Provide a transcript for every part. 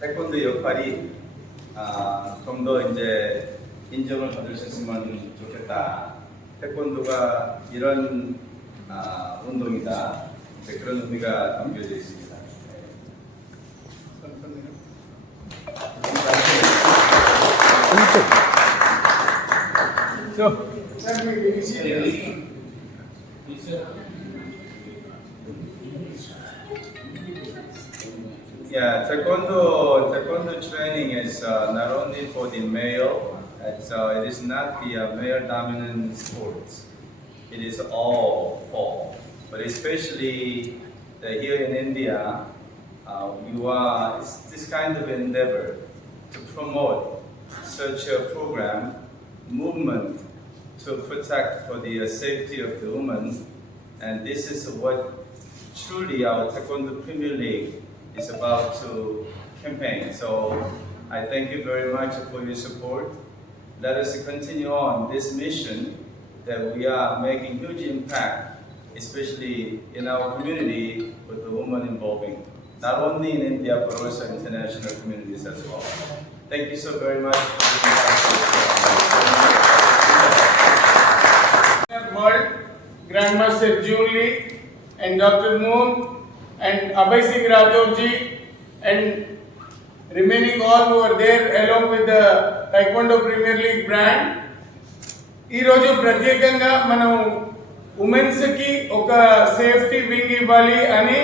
태권도 역할이 좀 더 이제 인정을 받을 수 있으면 좋겠다. 태권도가 이런 운동이다. 그런 의미가 담겨져 있습니다. Yeah, taekwondo training is not only for the male. It is not the male dominant sports. It is all for. But especially here in India, it's this kind of endeavor to promote such a program, movement to protect for the safety of the women, and this is what truly our Taekwondo Premier League is about to campaign. So I thank you very much for your support. Let us continue on this mission that we are making huge impact, especially in our community with the women involving, not only in India but also international communities as well. Thank you so very much for being World Grandmaster June Lee and Dr. Moon and Abhay Singh Rathore ji and remaining all who are there along with the Taekwondo Premier League brand. ఈ రోజు ప్రత్యేకంగా మనం ఉమెన్స్ కి ఒక safety wing ఇవ్వాలి అని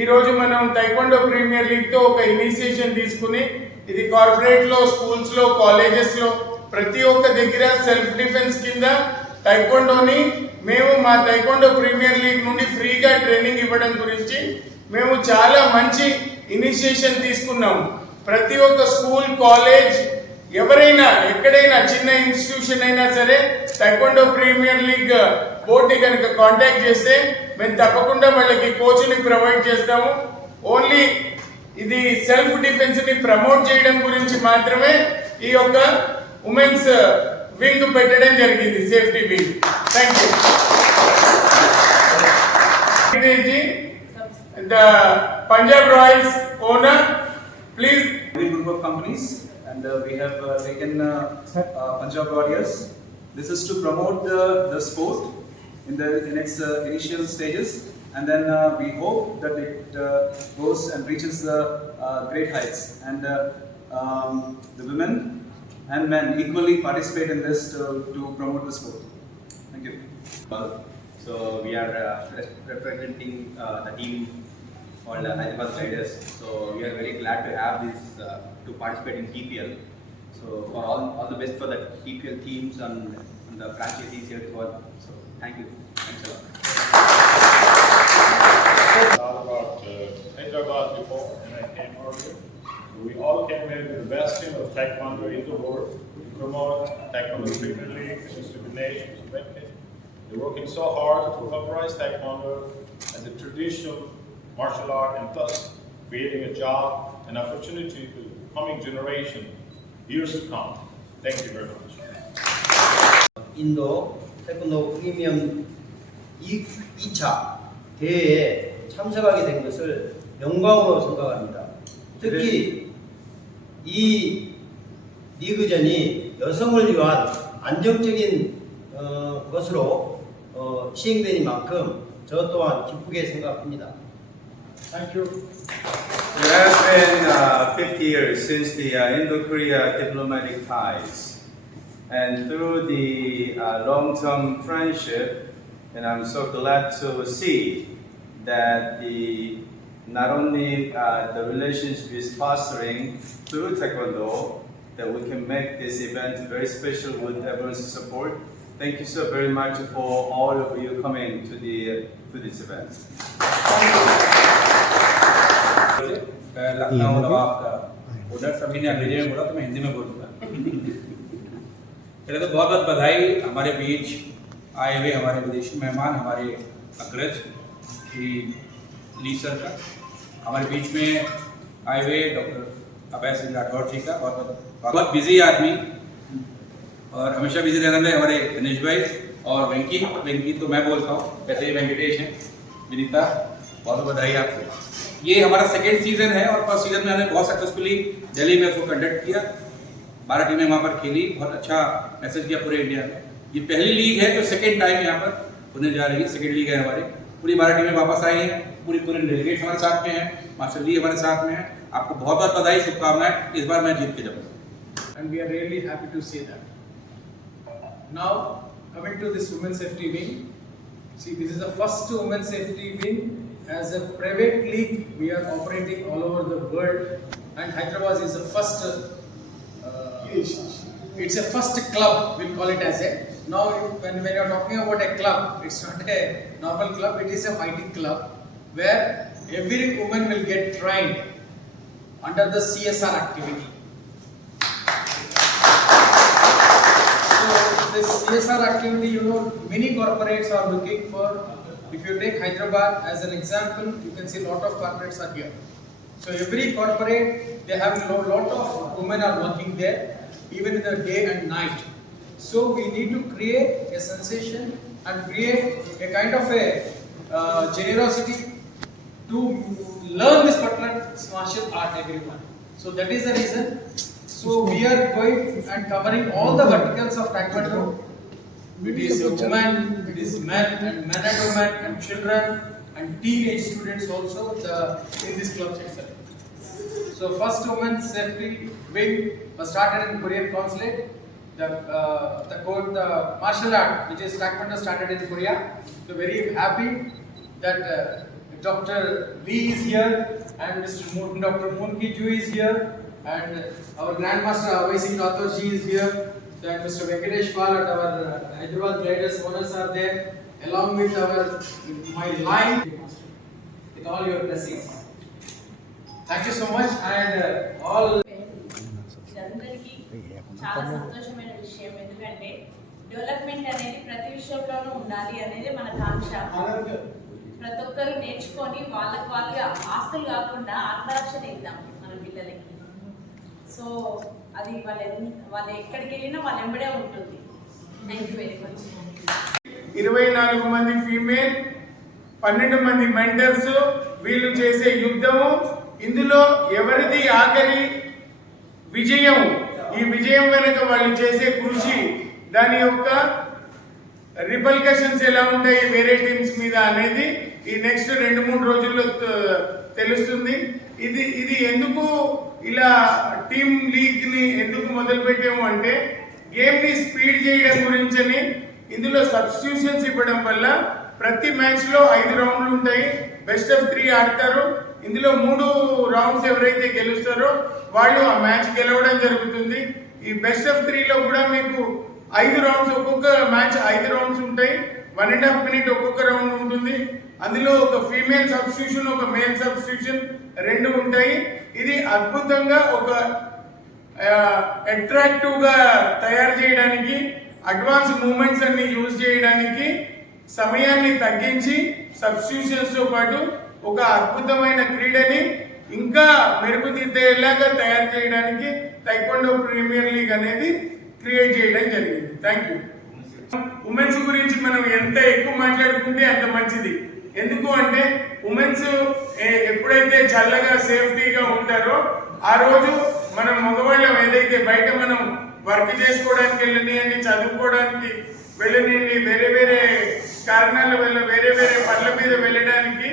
ఈ రోజు మనం టైక్వాండో ప్రీమియర్ లీగ్ తో ఒక ఇనిషియేషన్ తీసుకుని ఇది కార్పొరేట్ లో, స్కూల్స్ లో, కాలేజెస్ లో ప్రతి ఒక్క దగ్గర సెల్ఫ్ డిఫెన్స్ కింద టైక్వాండోని మేము మా టైక్వాండో ప్రీమియర్ లీగ్ నుండి ఫ్రీగా ట్రైనింగ్ ఇవ్వడం గురించి మేము చాలా మంచి ఇనిషియేషన్ తీసుకున్నాం. ప్రతి ఒక్క స్కూల్, కాలేజ్, ఎవరైనా ఎక్కడైనా చిన్న ఇన్స్టిట్యూషన్ అయినా సరే టైక్వాండో ప్రీమియర్ లీగ్ బోర్డుని కనుక కాంటాక్ట్ చేస్తే మేము తప్పకుండా వాళ్ళకి కోచ్ని ప్రొవైడ్ చేస్తాము. ఓన్లీ ఇది సెల్ఫ్ డిఫెన్స్ ని ప్రమోట్ చేయడం గురించి మాత్రమే ఈ యొక్క ఉమెన్స్ వింగ్ పెట్టడం జరిగింది, safety wing. Thank you. The Punjab Royals owner, please. A group of companies, and we have taken Punjab Warriors. This is to promote the sport in its initial stages, and then we hope that it goes and reaches the great heights. And the women and men equally participate in this to promote the sport. Thank you. So we are representing the team called Hyderabad Riders. So we are very glad to have this to participate in TPL. So for all the best for the TPL teams and the franchisees here as well. So thank you. Thanks a lot. Thought about Hyderabad before, and I came over here. We all came here with the best team of Taekwondo in the world to promote Taekwondo Premier League, Sister Nations, They're working so hard to uprise Taekwondo as a traditional martial art and thus creating a job and opportunity to the coming generation years to come. Thank you very much. 인도 태권도 프리미엄 2차 대회에 참석하게 된 것을 영광으로 생각합니다. 특히 이 리그전이 여성을 위한 안정적인 것으로 시행되니만큼 저 또한 기쁘게 생각합니다. Thank you. It has been 50 years since the Indo-Korea diplomatic ties, and through the long-term friendship, and I'm so glad to see that not only the relationship is fostering through Taekwondo, that we can make this event very special with everyone's support. Thank you so very much for all of you coming to this event. Lucknow nawab का उधर सभी ने अंग्रेजी में बोला तो मैं हिंदी में बोलूँगा। पहले तो बहुत बहुत बधाई हमारे बीच आए हुए हमारे विदेशी मेहमान हमारे अग्रज श्री ली सर का, हमारे बीच में आए हुए डॉक्टर अभय सिंह राठौर जी का बहुत बिजी आदमी और हमेशा बिजी रहने वाले हमारे गणेश भाई और वेंकी तो मैं बोलता हूँ, वैसे ही वेंकटेश हैं, विनीता बहुत बधाई आपको। ये हमारा सेकेंड सीजन है और फर्स्ट सीजन में हमने बहुत सक्सेसफुली दिल्ली में उसको कंडक्ट किया, 12 टीमें वहाँ पर खेली, बहुत अच्छा मैसेज किया पूरे इंडिया में। ये पहली लीग है जो सेकेंड टाइम यहाँ पर होने जा रही है, सेकेंड लीग है हमारी, पूरी 12 टीमें वापस आई हैं, पूरे डेलीगेट्स हमारे साथ में हैं, मास्टर ली हमारे साथ में हैं। आपको बहुत बहुत बधाई, शुभकामनाएं, इस बार मैं जीत के जाऊँगा। And we are really happy to see that. Now, coming to this women's safety wing, see, this is the first women's safety wing as a private league. We are operating all over the world, and Hyderabad is the first. It's a first club. We'll call it as a. Now, when you are talking about a club, it's not a normal club. It is a fighting club where every woman will get trained under the CSR activity. So this CSR activity, many corporates are looking for. If you take Hyderabad as an example, you can see a lot of corporates are here. So every corporate, they have a lot of women are working there, even in the day and night. So we need to create a sensation and create a kind of a generosity to learn this particular martial art, everyone. So that is the reason. So we are going and covering all the verticals of Taekwondo. It is a woman, it is men and women and children and teenage students also in this club itself. So first women's safety wing was started in Korean consulate. The martial art, which is Taekwondo, started in Korea. So very happy that Dr. Lee is here and Dr. Moon Ki-ju is here and our Grandmaster Abhay Singh Rathore ji is here. And Mr. Venkatesh Pal and our Hyderabad Gliders owners are there, along with my line, with all your blessings. Thank you so much and all. అందరికీ చాలా సంతోషమైన విషయం, ఎందుకంటే డెవలప్మెంట్ అనేది ప్రతి విషయంలోనూ ఉండాలి అనేది మన కాంక్ష. ప్రతి ఒక్కరు నేర్చుకొని వాళ్ళకి ఆస్తులు కాకుండా ఆత్మరక్షణ ఇద్దాం మన పిల్లలకి. సో అది వాళ్ళు ఎక్కడికి వెళ్ళినా వాళ్ళ వెంబడే ఉంటుంది. Thank you very much. 24 మంది ఫీమేల్, 12 మంది మెంటర్స్, వీళ్ళు చేసే యుద్ధము, ఇందులో ఎవరిది ఆఖరి విజయం, ఈ విజయం వెనుక వాళ్ళు చేసే కృషి, దాని యొక్క రిపల్కషన్స్ ఎలా ఉంటాయి వేరే టీమ్స్ మీద అనేది ఈ నెక్స్ట్ 2-3 రోజుల్లో తెలుస్తుంది. ఇది ఎందుకు ఇలా టీమ్ లీగ్ ని ఎందుకు మొదలు పెట్టాము అంటే గేమ్ ని స్పీడ్ చేయడం గురించని. ఇందులో సబ్స్టిట్యూషన్స్ ఇవ్వడం వల్ల ప్రతి మ్యాచ్ లో 5 రౌండ్లు ఉంటాయి, బెస్ట్ ఆఫ్ 3 ఆడతారు. ఇందులో 3 రౌండ్స్ ఎవరైతే గెలుస్తారో వాళ్ళు ఆ మ్యాచ్ గెలవడం జరుగుతుంది. ఈ బెస్ట్ ఆఫ్ 3లో కూడా మీకు 5 రౌండ్స్, ఒక్కొక్క మ్యాచ్ 5 రౌండ్స్ ఉంటాయి, 1.5 మినిట్ ఒక్కొక్క రౌండ్ ఉంటుంది. అందులో ఒక ఫీమేల్ సబ్స్టిట్యూషన్, ఒక మేల్ సబ్స్టిట్యూషన్ 2 ఉంటాయి. ఇది అద్భుతంగా ఒక అట్రాక్టివ్ గా తయారు చేయడానికి, అడ్వాన్స్ మూమెంట్స్ అన్ని యూజ్ చేయడానికి, సమయాన్ని తగ్గించి సబ్స్టిట్యూషన్స్ తో పాటు ఒక అద్భుతమైన క్రీడని ఇంకా మెరుగుదిద్దేలాగా తయారు చేయడానికి టైక్వాండో ప్రీమియర్ లీగ్ అనేది క్రియేట్ చేయడం జరిగింది. Thank you. ఉమెన్స్ గురించి మనం ఎంత ఎక్కువ మాట్లాడుకుంటే అంత మంచిది. ఎందుకు అంటే ఉమెన్స్ ఎప్పుడైతే చల్లగా సేఫ్టీగా ఉంటారో ఆ రోజు మనం మగవాళ్ళం ఏదైతే బయట మనం వర్క్ చేసుకోవడానికి వెళ్ళనియండి, చదువుకోవడానికి వెళ్ళనియండి, వేరే వేరే కారణాల వల్ల వేరే వేరే పనుల మీద వెళ్ళడానికి,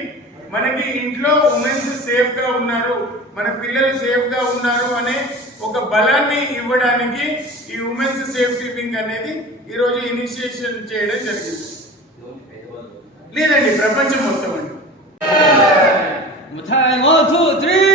మనకి ఇంట్లో ఉమెన్స్ సేఫ్ గా ఉన్నారు, మన పిల్లలు సేఫ్ గా ఉన్నారు అనే ఒక బలాన్ని ఇవ్వడానికి ఈ ఉమెన్స్ సేఫ్టీ వింగ్ అనేది ఈరోజు ఇనిషియేషన్ చేయడం జరిగింది. లేదండి ప్రపంచం మొత్తం అండి. One, two, three.